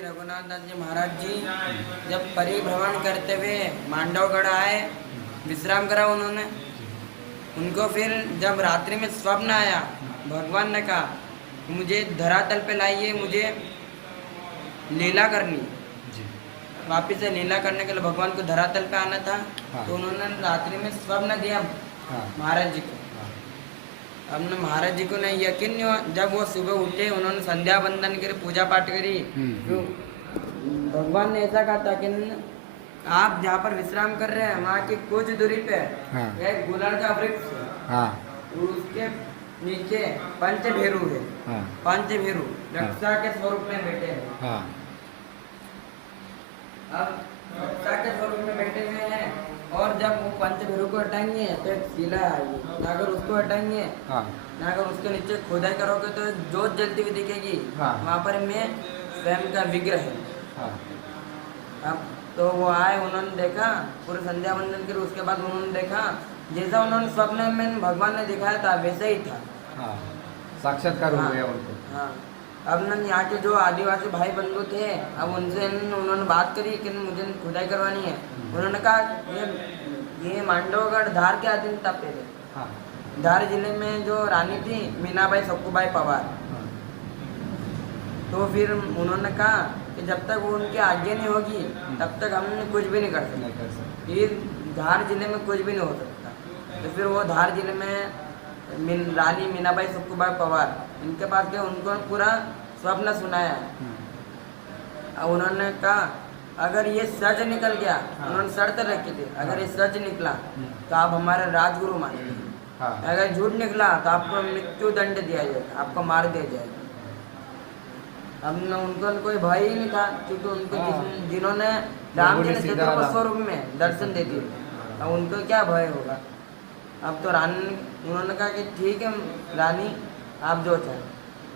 रघुनाथ दास जी महाराज जी जब परिभ्रमण करते हुए मांडवगढ़ आए, विश्राम करा उन्होंने। उनको फिर जब रात्रि में स्वप्न आया, भगवान ने कहा मुझे धरातल पे लाइए, मुझे लीला करनी। जी। वापिस से लीला करने के लिए भगवान को धरातल पे आना था। हाँ। तो उन्होंने रात्रि में स्वप्न दिया हाँ। महाराज जी को। हाँ। अब न महाराज जी को नहीं यकीन नहीं हुआ। जब वो सुबह उठे, उन्होंने संध्या बंदन करी, पूजा पाठ करी। तो भगवान ने ऐसा कहा था कि आप जहाँ पर विश्राम कर रहे हैं वहाँ की कुछ दूरी पे हाँ। एक गुलड़ का वृक्ष है। हाँ। उसके नीचे पंचभैरू है। हाँ। पंचभैरू रक्षा के स्वरूप में बैठे हैं। हाँ। अब रक्षा के स्वरूप में बैठे हुए हैं और जब वो पंचभैरू को हटाएंगे तो एक शिला आएगी। अगर उसको हटाएंगे, हाँ। अगर उसके नीचे खुदाई करोगे तो एक जोत जलती हुई दिखेगी। हाँ। वहाँ पर मैं स्वयं का विग्रह है। हाँ। अब तो वो आए, उन्होंने देखा, पूरे संध्या वंदन करी। उसके बाद उन्होंने देखा जैसा उन्होंने स्वप्न में भगवान ने दिखाया था वैसे ही था। हाँ। साक्षात्कार हो हाँ। गया उनको। हाँ। अब न यहाँ के जो आदिवासी भाई बंधु थे, अब उनसे उन्होंने बात करी कि मुझे खुदाई करवानी है। उन्होंने कहा ये मांडवगढ़ धार के अधीन था पहले। हाँ। धार जिले में जो रानी थी मीनाबाई सक्कूबाई पवार। हाँ। तो फिर उन्होंने कहा कि जब तक वो उनकी आज्ञा नहीं होगी तब तक हम कुछ भी नहीं कर नहीं सकते। कर सकते। ये धार जिले में कुछ भी नहीं हो सकता। तो फिर वो धार जिले में रानी मीनाबाई सक्कूबाई पवार इनके पास गए, उनको पूरा स्वप्न सुनाया। अब उन्होंने कहा अगर ये सच निकल गया, उन्होंने शर्त रखी थी, अगर ये सच निकला तो आप हमारे राजगुरु मानेंगे। हाँ। अगर झूठ निकला तो आपको मृत्यु दंड दिया जाएगा, आपको मार दिया जाएगा। अब न उनको कोई भय ही नहीं था, क्योंकि उनको जिन्होंने राम जी ने चतुर्थ स्वरूप में दर्शन दे दिए, अब उनको क्या भय होगा। अब तो रानी उन्होंने कहा कि ठीक है रानी, आप जो चाहें।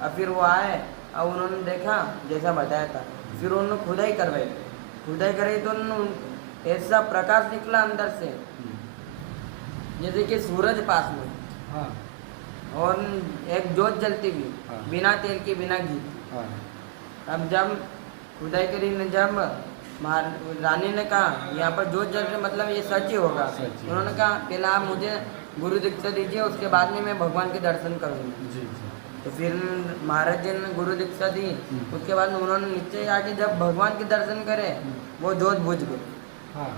अब फिर वो आए, अब उन्होंने देखा जैसा बताया था। फिर उन्होंने खुदाई करवाई। खुदाई कराई तो ऐसा प्रकाश निकला अंदर से जैसे कि सूरज पास में, हाँ। और एक जोत जलती हुई, हाँ। बिना तेल की, बिना घी। हाँ। अब जब खुदाई करी ने, जब रानी ने कहा यहाँ पर जोत जल रही, मतलब ये सच ही होगा। सच ही। उन्होंने कहा पहले आप मुझे गुरु दीक्षा दीजिए, उसके बाद में मैं भगवान के दर्शन करूँगी। जी। तो फिर महाराज जी ने गुरु दीक्षा दी। उसके बाद उन्होंने नीचे आके जब भगवान के दर्शन करे, वो जोत बुझ गई। हाँ।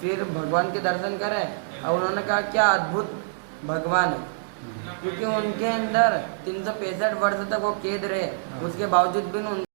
फिर भगवान के दर्शन करे और उन्होंने कहा क्या अद्भुत भगवान है, क्योंकि उनके अंदर 365 वर्ष तक वो कैद रहे, उसके बावजूद भी